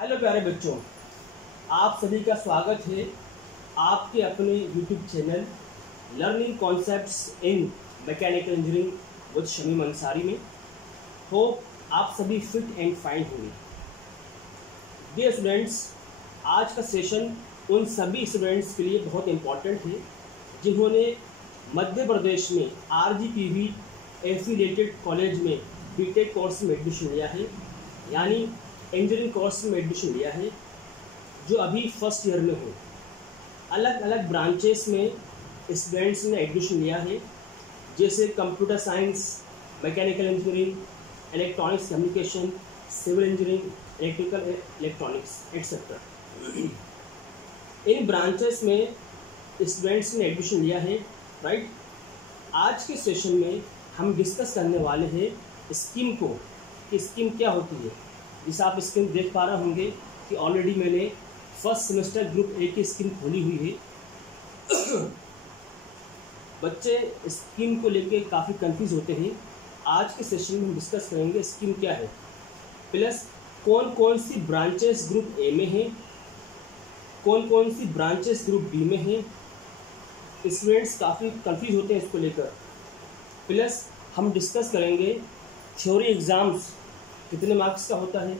Hello प्यारे बच्चों, आप सभी का स्वागत है आपके अपने YouTube channel learning concepts in mechanical engineering with Shamim Ansari में। होप आप सभी फिट एंड फाइन होंगे। डियर स्टूडेंट्स, आज का सेशन उन सभी स्टूडेंट्स के लिए बहुत इम्पॉर्टेंट है जिन्होंने मध्य प्रदेश में RGPV एफिलिएटेड कॉलेज में बीटेक कोर्स में एडमिशन लिया है, यानी इंजीनियरिंग कोर्स में एडमिशन लिया है, जो अभी फर्स्ट ईयर में हो। अलग अलग ब्रांचेस में स्टूडेंट्स ने एडमिशन लिया है, जैसे computer science, mechanical engineering, electronics communication, civil engineering, electrical electronics etcetera. इन ब्रांचेस में स्टूडेंट्स ने एडमिशन लिया है, राइट। आज के सेशन में हम डिस्कस करने वाले हैं स्कीम को, कि स्कीम क्या होती है। जिसे आप स्कीम देख पा रहे होंगे कि ऑलरेडी मैंने फर्स्ट सेमेस्टर ग्रुप ए की स्कीम खोली हुई है। बच्चे स्कीम को लेके काफ़ी कंफ्यूज होते हैं। आज के सेशन में हम डिस्कस करेंगे स्कीम क्या है, प्लस कौन कौन सी ब्रांचेस ग्रुप ए में हैं, कौन कौन सी ब्रांचेस ग्रुप बी में हैं। स्टूडेंट्स काफ़ी कंफ्यूज होते हैं इसको लेकर। प्लस हम डिस्कस करेंगे थ्योरी एग्ज़ाम्स कितने मार्क्स का होता है,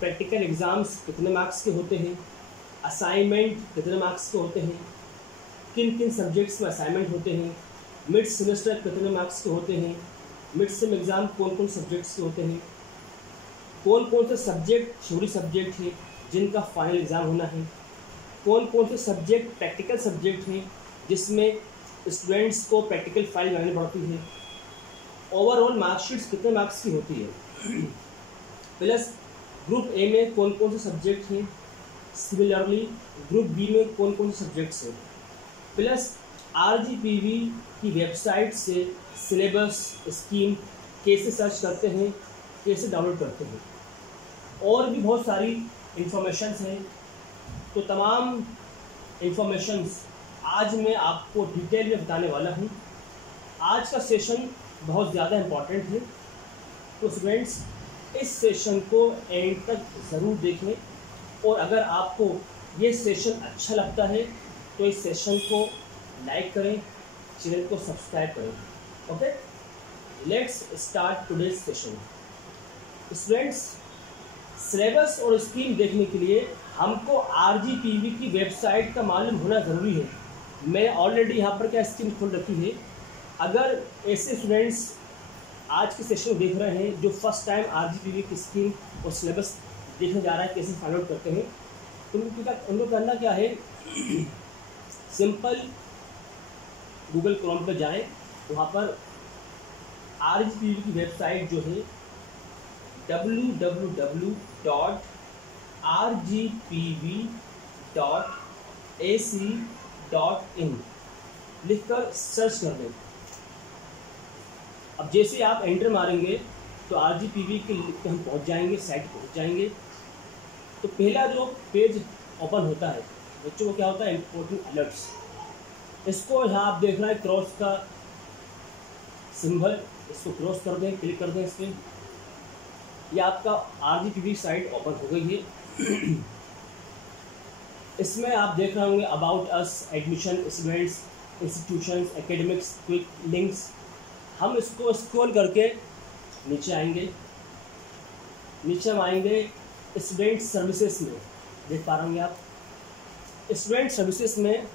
प्रैक्टिकल एग्ज़ाम्स कितने मार्क्स के होते हैं, असाइनमेंट कितने मार्क्स के होते हैं, किन किन सब्जेक्ट्स में असाइनमेंट होते हैं, मिड सेमेस्टर कितने मार्क्स के होते हैं, मिड सेम एग्ज़ाम कौन कौन सब्जेक्ट्स के होते हैं, कौन कौन से सब्जेक्ट थ्योरी सब्जेक्ट हैं जिनका फाइनल एग्ज़ाम होना है, कौन कौन से सब्जेक्ट प्रैक्टिकल सब्जेक्ट हैं जिसमें स्टूडेंट्स को प्रैक्टिकल फाइल बनानी पड़ती है, ओवरऑल मार्कशीट्स कितने मार्क्स की होती है, प्लस ग्रुप ए में कौन कौन से सब्जेक्ट हैं, सिमिलरली ग्रुप बी में कौन कौन से सब्जेक्ट्स हैं, प्लस RGPV की वेबसाइट से सिलेबस स्कीम कैसे सर्च करते हैं, कैसे डाउनलोड करते हैं, और भी बहुत सारी इंफॉर्मेशंस हैं। तो तमाम इंफॉर्मेशंस आज मैं आपको डिटेल में बताने वाला हूँ। आज का सेशन बहुत ज़्यादा इम्पॉर्टेंट है, तो स्टूडेंट्स इस सेशन को एंड तक ज़रूर देखें, और अगर आपको ये सेशन अच्छा लगता है तो इस सेशन को लाइक करें, चैनल को सब्सक्राइब करें। Okay, let's start today's session. Students, syllabus और स्कीम देखने के लिए हमको RGPV की वेबसाइट का मालूम होना ज़रूरी है। मैं ऑलरेडी यहाँ पर क्या स्कीम खोल रखी है। अगर ऐसे स्टूडेंट्स आज के सेशन देख रहे हैं जो फर्स्ट टाइम RGPV की स्कीम और सिलेबस देखने जा रहा है, कैसे फाइंड आउट करते हैं, तो उनको करना क्या है, सिंपल गूगल क्रोम पर जाएं, वहाँ पर RGPV की वेबसाइट जो है www.rgpv.ac.in लिखकर सर्च कर दें। अब जैसे ही आप एंटर मारेंगे तो RGPV के लिंक पे हम पहुंच जाएंगे, साइट पहुंच जाएंगे। तो पहला जो पेज ओपन होता है बच्चों को क्या होता है, इम्पोर्टेंट अलर्ट्स। इसको यहाँ आप देख रहे हैं क्रॉस का सिंबल, इसको क्रॉस कर दें, क्लिक कर दें इस पर। यह आपका RGPV साइट ओपन हो गई है। इसमें आप देख रहे होंगे about us, admission, students, institutions, academics, quick links. हम इसको स्क्रॉल करके नीचे आएंगे। नीचे हम आएंगे स्टूडेंट सर्विसेज में, देख पा रहे होंगे आप। स्टूडेंट सर्विसेज में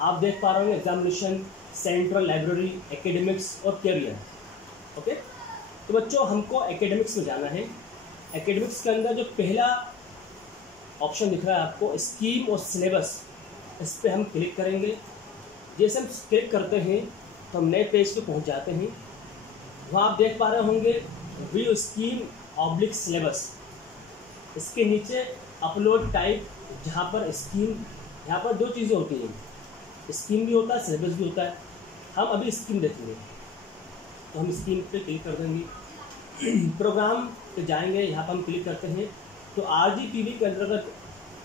आप देख पा रहे होंगे एग्जामिनेशन, सेंट्रल लाइब्रेरी, एकेडमिक्स और कैरियर। ओके, तो बच्चों हमको एकेडमिक्स में जाना है। एकेडमिक्स के अंदर जो पहला ऑप्शन दिख रहा है आपको, स्कीम और सिलेबस, इस पर हम क्लिक करेंगे। जैसे हम क्लिक करते हैं तो हम नए पेज पे पहुंच जाते हैं। वहाँ आप देख पा रहे होंगे व्यू स्कीम ऑब्लिक सिलेबस। इसके नीचे अपलोड टाइप, जहाँ पर स्कीम, यहाँ पर दो चीज़ें होती हैं, स्कीम भी होता है, सिलेबस भी होता है। हम अभी स्कीम देखेंगे, तो हम स्कीम पे क्लिक कर देंगे। प्रोग्राम पे जाएंगे, यहाँ पर हम क्लिक करते हैं तो RGPV के अंतर्गत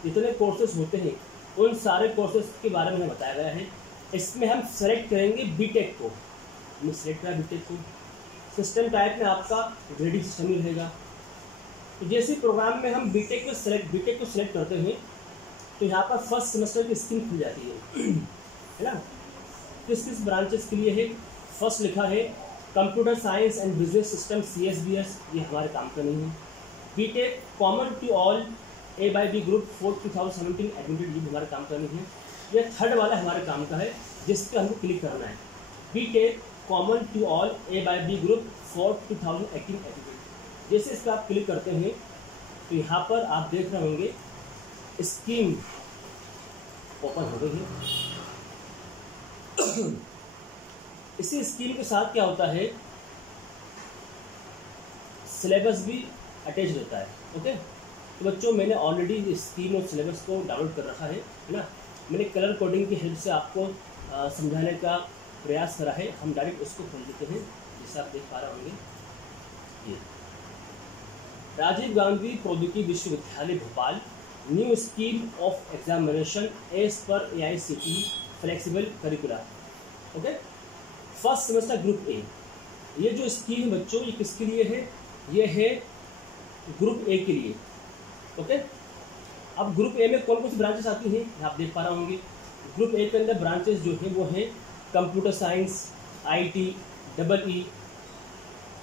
जितने कोर्सेज होते हैं उन सारे कोर्सेज के बारे में हमें बताया गया है। इसमें हम सेलेक्ट करेंगे बीटेक को। हमने सेलेक्ट करा बीटेक को। सिस्टम टाइप में आपका ग्रेडिंग सिस्टम ही रहेगा। तो जैसे प्रोग्राम में हम बीटेक को सिलेक्ट करते हैं तो यहाँ पर फर्स्ट सेमेस्टर की स्कीम खुल जाती है ना। किस किस ब्रांचेस के लिए है? फर्स्ट लिखा है computer science and business system CSBS, ये हमारे काम का नहीं है। BTech common to all A/B group for 2017 admitted, ये हमारे काम का नहीं है। ये थर्ड वाला हमारे काम का है जिस पर हमको क्लिक करना है। BTech common to all A/B group for 2018 admitted, जैसे इस पर आप क्लिक करते हैं तो यहाँ पर आप देख रहे होंगे स्कीम ओपन हो गई है। इसी स्कीम के साथ क्या होता है, सिलेबस भी अटैच रहता है। ओके, तो बच्चों मैंने ऑलरेडी स्कीम और सिलेबस को डाउनलोड कर रखा है ना। मैंने कलर कोडिंग की हेल्प से आपको समझाने का प्रयास करा है। हम डायरेक्ट उसको खोल देते हैं, जैसे आप देख पा रहे होंगे। ये राजीव गांधी प्रौद्योगिकी विश्वविद्यालय Bhopal, new scheme of examination as per AICTE flexible curricular. Okay, first semester group A, ये जो स्कीम है बच्चों, ये किसके लिए है? ये है ग्रुप ए के लिए। ओके, अब ग्रुप ए में कौन कौन सी ब्रांचेस आती हैं आप देख पा रहे होंगे। ग्रुप ए के अंदर ब्रांचेस जो हैं वो हैं computer science, IT, EE,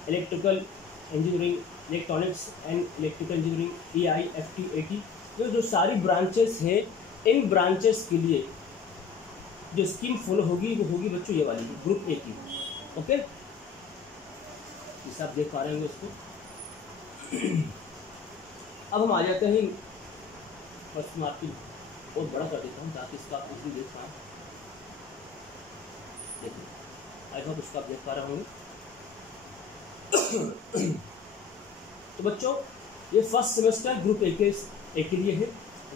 electrical engineering, electronics and electrical engineering, EI, FT, AT, जो सारी ब्रांचेस हैं, इन ब्रांचेस के लिए जो स्कीम फॉलो होगी वो होगी बच्चों ये वाली ग्रुप ए की। ओके, जैसे आप देख पा रहे होंगे इसको। अब हम आ जाते हैं, बस मैं आपकी और बड़ा कर देता हूँ ताकि इसका आप इजीली देख पाएँ। देखिए, आई होप इसको आप देख पा रहे होंगे। तो बच्चों ये फर्स्ट सेमेस्टर ग्रुप ए के लिए है।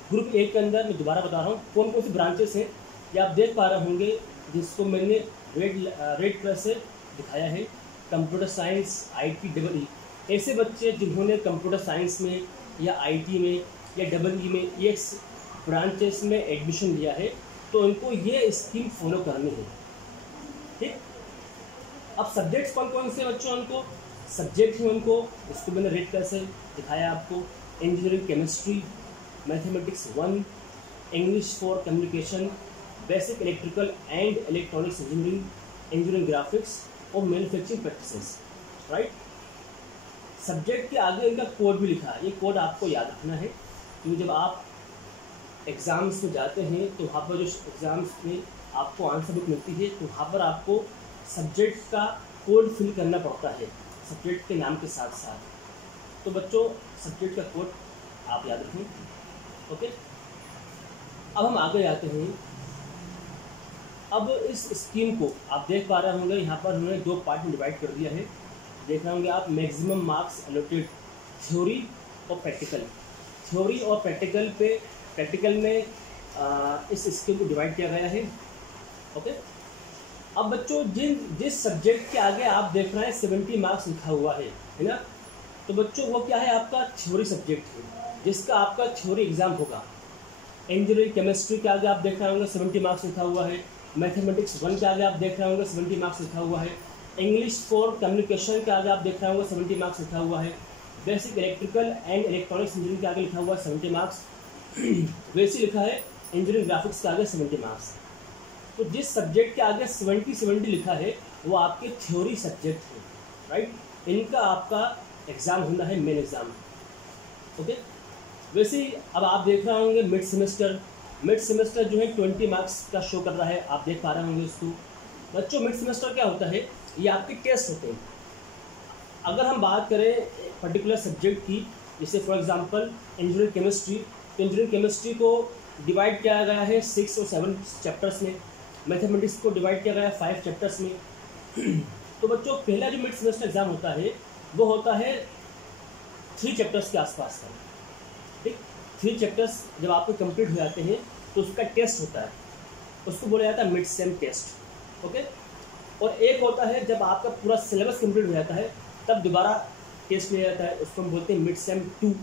ग्रुप ए के अंदर मैं दोबारा बता रहा हूँ कौन कौन सी ब्रांचेस हैं, ये आप देख पा रहे होंगे, जिसको मैंने रेड कलर से दिखाया है। कंप्यूटर साइंस, IT, EE, ऐसे बच्चे जिन्होंने कंप्यूटर साइंस में या IT में या EE में ये ब्रांचेस में एडमिशन लिया है तो उनको ये स्कीम फॉलो करनी है। ठीक, अब सब्जेक्ट्स कौन कौन से बच्चों, उनको सब्जेक्ट हैं उनको, इसको मैंने रेड कलर से दिखाया आपको। Engineering chemistry, mathematics 1, English for communication, basic electrical and electronics engineering, engineering graphics और मैन्युफैक्चरिंग प्रैक्टिसेस। राइट, सब्जेक्ट के आगे इनका कोड भी लिखा है, ये कोड आपको याद रखना है क्योंकि जब आप एग्ज़ाम्स में जाते हैं तो वहाँ पर जो एग्ज़ाम्स में आपको आंसर बुक मिलती है तो वहाँ पर आपको सब्जेक्ट का कोड फिल करना पड़ता है सब्जेक्ट के नाम के साथ साथ। तो बच्चों सब्जेक्ट का कोड आप याद रखें। ओके, अब हम आगे आते हैं। अब इस स्कीम को आप देख पा रहे होंगे, यहाँ पर उन्होंने 2 पार्ट में डिवाइड कर दिया है। देख रहे होंगे आप, मैक्सिमम मार्क्स अलॉटेड, थ्योरी और प्रैक्टिकल। थ्योरी और प्रैक्टिकल में इस स्कीम को डिवाइड किया गया है। ओके, अब बच्चों जिस सब्जेक्ट के आगे आप देख रहे हैं 70 मार्क्स लिखा हुआ है ना, तो बच्चों वो क्या है, आपका थ्योरी सब्जेक्ट है जिसका आपका थ्योरी एग्जाम होगा। इंजीनियरिंग केमिस्ट्री के आगे आप देख रहे होंगे 70 मार्क्स लिखा हुआ है। मैथमेटिक्स 1 के आगे आप देख रहे होंगे 70 मार्क्स लिखा हुआ है। इंग्लिश फॉर कम्युनिकेशन के आगे आप देख रहे होंगे 70 मार्क्स लिखा हुआ है। Basic electrical and electronics engineering के आगे लिखा हुआ है 70 मार्क्स। वैसे लिखा है इंजीनियरिंग ग्राफिक्स के आगे 70 मार्क्स। तो जिस सब्जेक्ट के आगे 70 लिखा है वो आपके थ्योरी सब्जेक्ट है। राइट, इनका आपका एग्ज़ाम होना है मेन एग्ज़ाम। ओके, वैसे ही अब आप देख रहे होंगे मिड सेमेस्टर जो है 20 मार्क्स का शो कर रहा है, आप देख पा रहे होंगे इसको। बच्चों मिड सेमेस्टर क्या होता है, ये आपके टेस्ट होते हैं। अगर हम बात करें पर्टिकुलर सब्जेक्ट की, जैसे फॉर एग्जांपल इंजीनियरिंग केमिस्ट्री, तो इंजीनियरिंग केमिस्ट्री को डिवाइड किया गया है 6 और 7 चैप्टर्स में। मैथमेटिक्स को डिवाइड किया गया है 5 चैप्टर्स में। तो बच्चों पहला जो मिड सेमेस्टर एग्जाम होता है वो होता है 3 चैप्टर्स के आसपास का। ठीक, 3 चैप्टर्स जब आपके कंप्लीट हो जाते हैं तो उसका टेस्ट होता है, उसको बोला जाता है मिड सेम टेस्ट। ओके, और एक होता है जब आपका पूरा सिलेबस कंप्लीट हो जाता है तब दोबारा टेस्ट लिया जाता है, उसको हम बोलते हैं मिड सेम 2।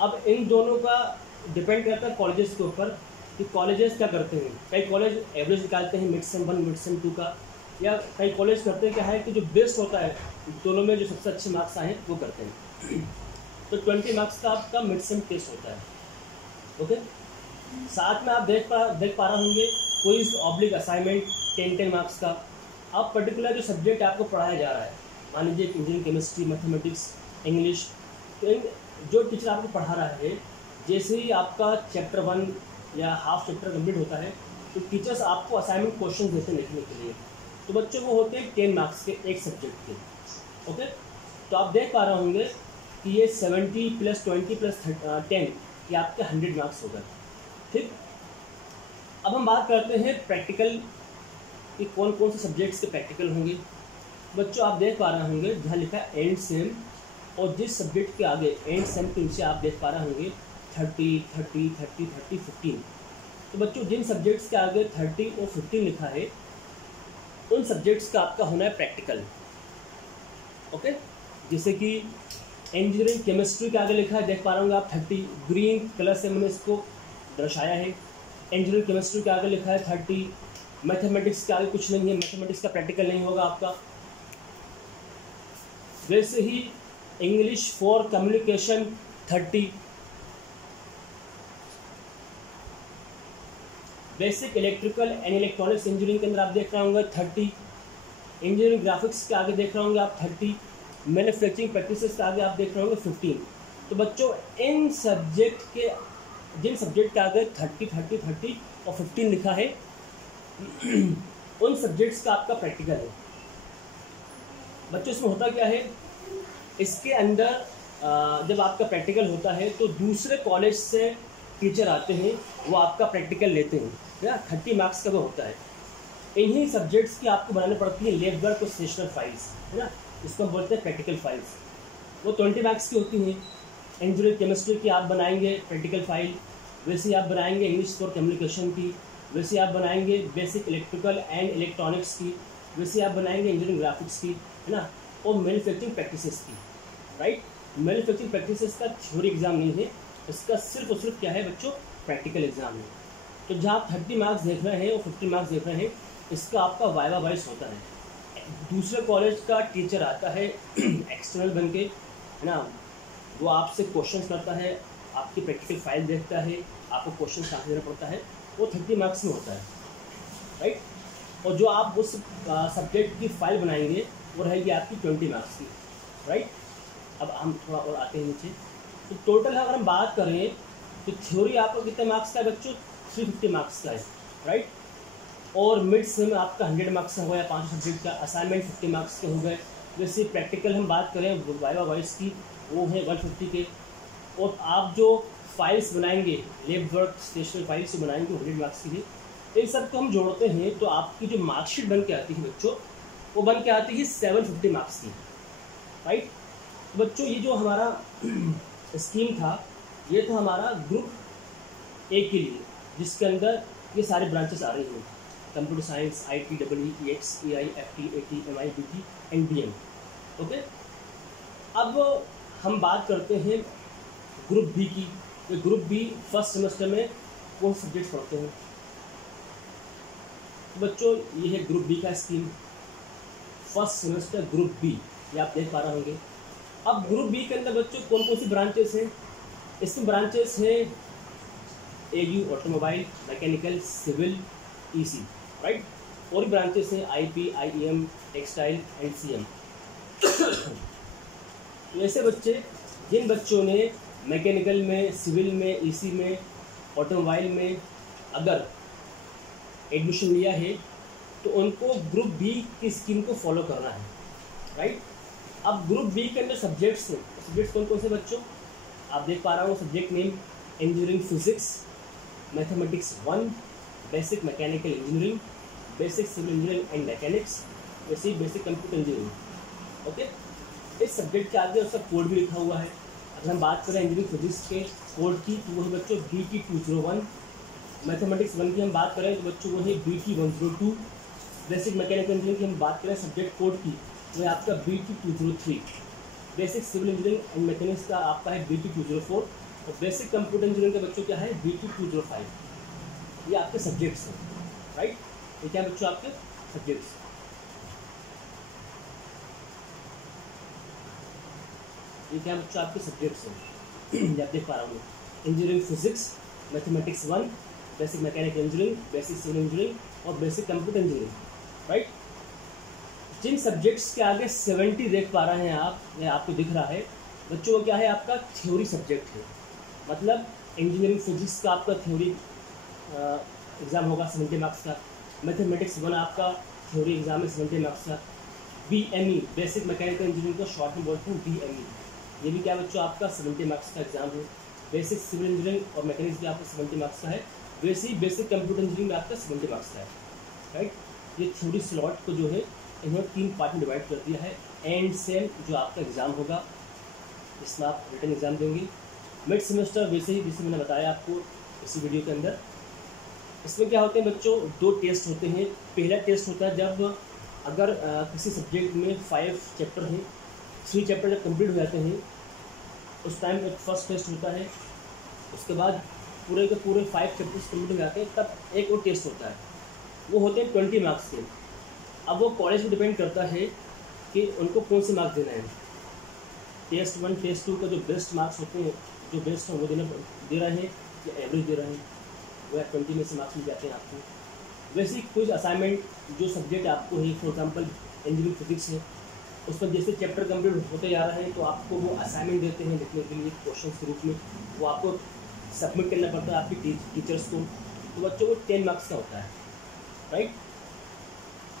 अब इन दोनों का डिपेंड करता है कॉलेजेस के ऊपर कि कॉलेजेस क्या करते हैं। कई कॉलेज एवरेज निकालते हैं मिड सेम 1 मिड सेम 2 का, या कई कॉलेज करते हैं क्या है कि जो बेस्ट होता है दोनों में जो सबसे अच्छे मार्क्स आए हैं वो करते हैं। तो 20 मार्क्स का आपका मिड सेम टेस्ट होता है। ओके, साथ में आप देख पा रहे होंगे क्विज ऑब्लिक असाइनमेंट 10 मार्क्स का। अब पर्टिकुलर जो सब्जेक्ट आपको पढ़ाया जा रहा है, मान लीजिए इंजीनियरिंग, केमिस्ट्री, मैथमेटिक्स, इंग्लिश, तो इन जो टीचर आपको पढ़ा रहा है, जैसे ही आपका चैप्टर 1 या हाफ चैप्टर कंप्लीट होता है तो टीचर्स आपको असाइनमेंट क्वेश्चन देते हैं लिखने के लिए। तो बच्चों को होते हैं 10 मार्क्स के एक सब्जेक्ट के। ओके, तो आप देख पा रहे होंगे कि ये 70 + 20 + 10 ये आपके 100 मार्क्स हो गए। ठीक, अब हम बात करते हैं प्रैक्टिकल कि कौन कौन से सब्जेक्ट्स के प्रैक्टिकल होंगे। बच्चों आप देख पा रहे होंगे जहाँ लिखा है एंड सेम, और जिस सब्जेक्ट के आगे एंड सेम के नीचे आप देख पा रहे होंगे 30, 30, 30, 30, 15। तो बच्चों जिन सब्जेक्ट्स के आगे 30 और 15 लिखा है उन सब्जेक्ट्स का आपका होना है प्रैक्टिकल। ओके, जैसे कि इंजीनियरिंग केमिस्ट्री के आगे लिखा है, देख पा रहे होंगे आप 30, ग्रीन कलर से मैंने इसको दर्शाया है। इंजीनियरिंग केमिस्ट्री के आगे लिखा है 30। मैथमेटिक्स के आगे कुछ नहीं है, मैथमेटिक्स का प्रैक्टिकल नहीं होगा आपका। वैसे ही English for communication 30, basic electrical and electronics engineering के अंदर आप देख रहे होंगे 30, इंजीनियरिंग ग्राफिक्स के आगे देख रहे होंगे आप 30, मैन्युफैक्चरिंग प्रैक्टिसेस के आगे आप देख रहे होंगे 15। तो बच्चों इन सब्जेक्ट के जिन सब्जेक्ट के आगे 30, 30, 30 और 15 लिखा है उन सब्जेक्ट्स का आपका प्रैक्टिकल है। बच्चों इसमें होता क्या है, इसके अंदर जब आपका प्रैक्टिकल होता है तो दूसरे कॉलेज से टीचर आते हैं, वो आपका प्रैक्टिकल लेते हैं ना। 30 मार्क्स का वो होता है। इन्हीं सब्जेक्ट्स की आपको बनानी पड़ती है लैब वर्क और स्टेशनरी फाइल्स, है ना, इसको हम बोलते हैं प्रैक्टिकल फाइल्स। वो 20 मार्क्स की होती हैं। इंजीनियरिंग केमिस्ट्री की आप बनाएंगे प्रैक्टिकल फाइल, वैसे ही आप बनाएंगे इंग्लिश फॉर कम्युनिकेशन की, वैसे ही आप बनाएंगे बेसिक इलेक्ट्रिकल एंड इलेक्ट्रॉनिक्स की, वैसे आप बनाएंगे इंजीनियरिंग ग्राफिक्स की, है ना, और मैन्युफैक्चरिंग प्रैक्टिसेस की। राइट, मैन्युफैक्चरिंग प्रैक्टिसेस का थ्योरी एग्जाम नहीं है, इसका सिर्फ और सिर्फ क्या है बच्चों, प्रैक्टिकल एग्जाम है। तो जहाँ आप 30 मार्क्स देख रहे हैं और 50 मार्क्स देख रहे हैं, इसका आपका वाइवा वाइस होता है। दूसरे कॉलेज का टीचर आता है एक्सटर्नल बन के, है ना, वो आपसे क्वेश्चन करता है, आपकी प्रैक्टिकल फाइल देखता है, आपको क्वेश्चन आंसर देना पड़ता है, वो 30 मार्क्स में होता है। राइट, और जो आप उस सब्जेक्ट की फाइल बनाएंगे वो रहेगी आपकी 20 मार्क्स की। राइट, अब हम थोड़ा और आते हैं नीचे। तो टोटल अगर हम बात करें तो थ्योरी आपको कितने मार्क्स का है बच्चों, 350 मार्क्स का है। राइट, और मिड सेम आपका 100 मार्क्स का हो गया, 5 सब्जेक्ट का। असाइनमेंट 50 मार्क्स के हो गए। वैसे प्रैक्टिकल हम बात करें वाइवा वाइस की, वो है 150 के। और आप जो फाइल्स बनाएंगे लैब वर्क स्टेशनरी फाइल्स जो बनाएंगे 100 मार्क्स की है। इन सब को हम जोड़ते हैं तो आपकी जो मार्कशीट बन के आती है बच्चों, वो बन के आती है 750 मार्क्स की। राइट, तो बच्चों ये जो हमारा स्कीम था, ये था हमारा ग्रुप ए के लिए, जिसके अंदर ये सारे ब्रांचेस आ रही हैं, computer science, IT, EE, EX, AI, FT, AT, MI, BT and DM। Okay, अब हम बात करते हैं ग्रुप बी की। ये ग्रुप बी फर्स्ट सेमेस्टर में कौन सब्जेक्ट पढ़ते हैं। तो बच्चों ये है ग्रुप बी का scheme, first semester group B, ये आप देख पा रहे होंगे। अब ग्रुप बी के अंदर बच्चों कौन कौन सी ब्रांचेस हैं, इसमें ब्रांचेस हैं AU automobile, mechanical, civil, EC। Right, और भी ब्रांचेस हैं IP, IEM, textile and CM। तो ऐसे बच्चे, जिन बच्चों ने मैकेनिकल में, सिविल में, EC में, ऑटोमोबाइल में अगर एडमिशन लिया है तो उनको ग्रुप बी की स्कीम को फॉलो करना है। राइट, अब ग्रुप बी के अंदर सब्जेक्ट्स हैं, सब्जेक्ट्स कौन कौन से बच्चों, आप देख पा रहा हूँ subject name, engineering physics, mathematics 1, basic mechanical engineering, basic civil engineering and mechanics, वैसे बेसिक कंप्यूटर इंजीनियरिंग। ओके, इस सब्जेक्ट के आगे उसका कोड भी लिखा हुआ है। अगर हम बात करें इंजीनियरिंग फिजिक्स के कोड की तो वो है बच्चों BT 201। मैथमेटिक्स 1 की हम बात करें तो बच्चों वो है BT 102। बेसिक मैकेनिकल इंजीनियरिंग की हम बात करें सब्जेक्ट कोड की तो है आपका BT 203। Basic civil engineering and mechanics का आपका है BT 204। और बेसिक कंप्यूटर इंजीनियरिंग का बच्चों क्या है BT 205। ये आपके सब्जेक्ट्स हैं। राइट, ये क्या बच्चों आपके सब्जेक्ट्स। ये क्या बच्चों आपके सब्जेक्ट्स हैं आप देख पा रहा हूँ। Engineering physics, mathematics 1, basic mechanical engineering, basic civil engineering और बेसिक कंप्यूटर इंजीनियरिंग, राइट। जिन सब्जेक्ट्स के आगे 70 देख पा रहे हैं आप, ये आपको दिख रहा है बच्चों को, क्या है आपका थ्योरी सब्जेक्ट है। मतलब इंजीनियरिंग फिजिक्स का आपका थ्योरी एग्ज़ाम होगा 70 मार्क्स का, मैथमेटिक्स 1 आपका थ्योरी एग्ज़ाम है 70 मार्क्स का, BME बेसिक मैकेनिकल इंजीनियरिंग को शॉर्ट में बोलते हैं BME, ये भी क्या बच्चों आपका 70 मार्क्स का एग्जाम है। बेसिक सिविल इंजीनियरिंग और मैकेनिक्स भी आपका 70 मार्क्स का है। बेसिक कंप्यूटर इंजीनियरिंग में आपका 70 मार्क्स का है, राइट। ये थ्योरी स्लॉट को जो है इन्होंने 3 पार्ट में डिवाइड कर दिया है। एंड सेम जो आपका एग्ज़ाम होगा जिसमें आप रिटन एग्ज़ाम देंगे। मिड सेमेस्टर वैसे ही जैसे मैंने बताया आपको इसी वीडियो के अंदर, इसमें क्या होते हैं बच्चों 2 टेस्ट होते हैं। पहला टेस्ट होता है जब अगर किसी सब्जेक्ट में 5 चैप्टर हैं, 3 चैप्टर जब कंप्लीट हो जाते हैं उस टाइम एक फर्स्ट टेस्ट होता है। उसके बाद पूरे के पूरे 5 चैप्टर्स कंप्लीट हो जाते हैं तब एक और टेस्ट होता है, वो होते हैं 20 मार्क्स के। अब वो कॉलेज पर डिपेंड करता है कि उनको कौन से मार्क्स देना है। टेस्ट 1 टेस्ट 2 का जो बेस्ट मार्क्स होते हैं, जो बेस्ट हैं वो दे रहे हैं या एवरेज दे रहे हैं, वो 20 में से मार्क्स मिल जाते हैं आपको। वैसे ही कुछ असाइनमेंट जो सब्जेक्ट आपको है, फॉर एग्जांपल इंजीनियरिंग फिजिक्स है, उस पर जैसे चैप्टर कंप्लीट होते जा रहे हैं तो आपको वो असाइनमेंट देते हैं लिखने के लिए क्वेश्चन के रूप में, वो आपको सबमिट करना पड़ता है आपके टीचर्स को। तो बच्चों को 10 मार्क्स का होता है, राइट।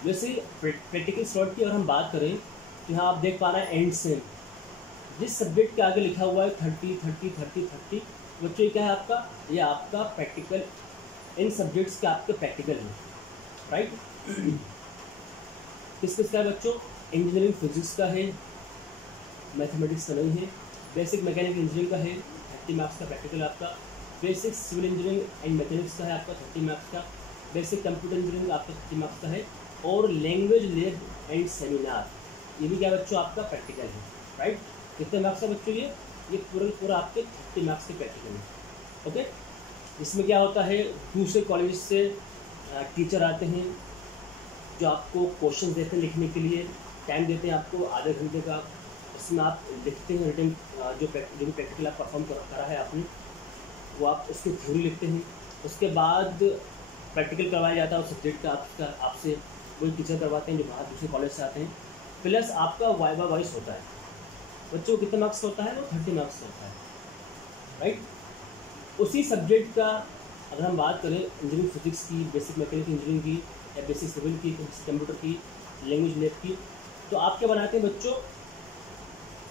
वैसे प्रैक्टिकल स्लॉट की अगर हम बात करें तो यहाँ आप देख पा रहे हैं एंड सेम, जिस सब्जेक्ट के आगे लिखा हुआ है 30 30 30 30 बच्चों ये क्या है आपका, ये आपका प्रैक्टिकल, इन सब्जेक्ट्स के आपके प्रैक्टिकल हैं, राइट। किस किस का है बच्चों, इंजीनियरिंग फिजिक्स का है, मैथमेटिक्स का नहीं है, बेसिक मैकेनिकल इंजीनियरिंग का है 30 मार्क्स का प्रैक्टिकल आपका, basic civil engineering and mathematics का है आपका 30 मार्क्स का, बेसिक कंप्यूटर इंजीनियरिंग आपका 30 मार्क्स का है, और लैंग्वेज लैब एंड सेमिनार ये भी क्या बच्चों आपका प्रैक्टिकल है, राइट। कितने मार्क्स का बच्चों, ये पूरा आपके 30 मार्क्स के प्रैक्टिकल है, ओके। इसमें क्या होता है, दूसरे कॉलेज से टीचर आते हैं जो आपको क्वेश्चन देते हैं लिखने के लिए, टाइम देते हैं आपको आधे घंटे का, इसमें आप लिखते हैं रिटन जो भी प्रैक्टिकल आप परफॉर्म करा है आपने, वो आप उसकी थ्योरी लिखते हैं। उसके बाद प्रैक्टिकल करवाया जाता है उस सब्जेक्ट का आपसे वही टीचर करवाते हैं जो बाहर दूसरे कॉलेज से आते हैं, प्लस आपका वाइवा वाइस होता है। बच्चों को कितने मार्क्स का होता है, वो 30 मार्क्स का होता है, राइट। उसी सब्जेक्ट का अगर हम बात करें इंजीनियरिंग फिजिक्स की, बेसिक मैकेनिकल इंजीनियरिंग की या बेसिक सिविल की, कंप्यूटर की, लैंग्वेज लैब की, तो आप क्या बनाते हैं बच्चों,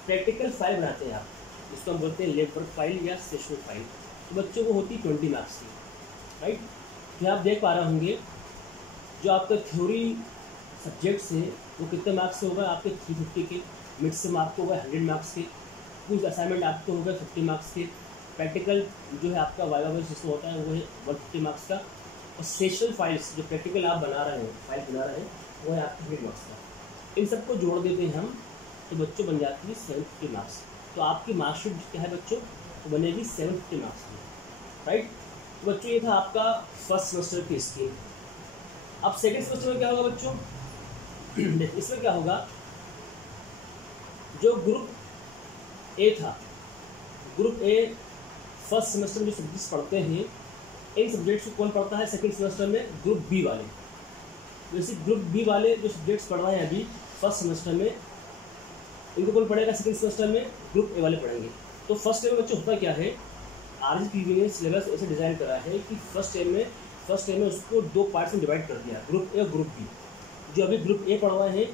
प्रैक्टिकल फाइल बनाते हैं आप, जिसको हम बोलते हैं लैब वर्क फाइल या सेशनल फाइल। तो बच्चों को होती 20 मार्क्स की, राइट। तो आप देख पा रहे होंगे जो आपका थ्योरी सब्जेक्ट्स हैं वो कितने मार्क्स से होगा आपके 350 के, मिड से आपको होगा 100 मार्क्स के, कुछ असाइनमेंट आपको होगा 50 मार्क्स के, प्रैक्टिकल जो है आपका वाइवा वाइस जिसमें होता है वो है 150 मार्क्स का, और सेशनल फाइल्स जो प्रैक्टिकल आप बना रहे हैं, फाइल बना रहे हैं, वो है आपके 100 मार्क्स का। इन सबको जोड़ देते हैं हम तो बच्चों बन जाती है 750 मार्क्स। तो आपकी मार्कशीट क्या है बच्चों, तो बनेगी 750 मार्क्स की, राइट। तो बच्चों ये था आपका फर्स्ट सेमेस्टर की स्कीम। अब सेकेंड सेमेस्टर में क्या होगा बच्चों, इसमें क्या होगा, जो ग्रुप ए था, ग्रुप ए फर्स्ट सेमेस्टर में जो सब्जेक्ट्स पढ़ते हैं, इन सब्जेक्ट्स को कौन पढ़ता है सेकेंड सेमेस्टर में, ग्रुप बी वाले। वैसे ग्रुप बी वाले जो सब्जेक्ट्स पढ़ रहे हैं अभी फर्स्ट सेमेस्टर में, इनको कौन पढ़ेगा सेकेंड सेमेस्टर में, ग्रुप ए वाले पढ़ेंगे। तो फर्स्ट ईयर में बच्चों होता क्या है, RGPV ने सिलेबस ऐसे डिज़ाइन करा है कि फर्स्ट ईयर में उसको 2 पार्ट्स में डिवाइड कर दिया, ग्रुप ए और ग्रुप बी। जो अभी ग्रुप ए पढ़ रहे हैं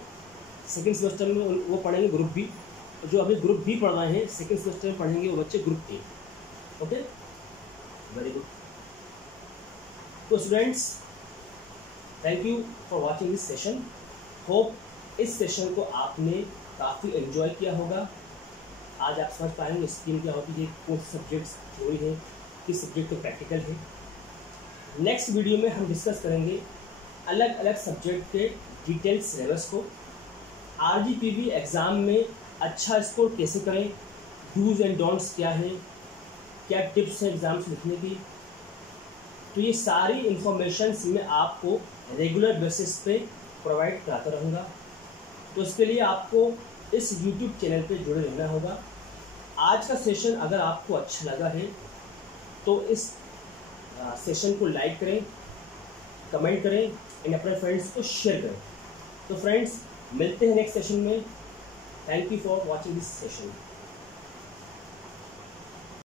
सेकेंड सेमेस्टर में वो पढ़ेंगे ग्रुप बी, और जो अभी ग्रुप बी पढ़ रहे हैं सेकेंड सेमेस्टर में पढ़ेंगे वो बच्चे group A, okay, very good. तो students, thank you for watching this session. Hope इस सेशन को आपने काफ़ी एंजॉय किया होगा। आज आप समझ पाएंगे स्कीम क्या होती है, कौन से सब्जेक्ट्स थ्योरी है, किस सब्जेक्ट के प्रैक्टिकल है। नेक्स्ट वीडियो में हम डिस्कस करेंगे अलग अलग सब्जेक्ट के डिटेल सिलेबस को, RGPV एग्ज़ाम में अच्छा स्कोर कैसे करें, डूज एंड डोंट्स क्या हैं, क्या टिप्स हैं एग्ज़ाम्स लिखने की। तो ये सारी इन्फॉर्मेशंस मैं आपको रेगुलर बेसिस पे प्रोवाइड कराता रहूँगा। तो इसके लिए आपको इस YouTube चैनल पे जुड़े रहना होगा। आज का सेशन अगर आपको अच्छा लगा है तो इस सेशन को लाइक करें, कमेंट करें एंड अपने फ्रेंड्स को शेयर करें। तो फ्रेंड्स, मिलते हैं नेक्स्ट सेशन में। Thank you for watching this session.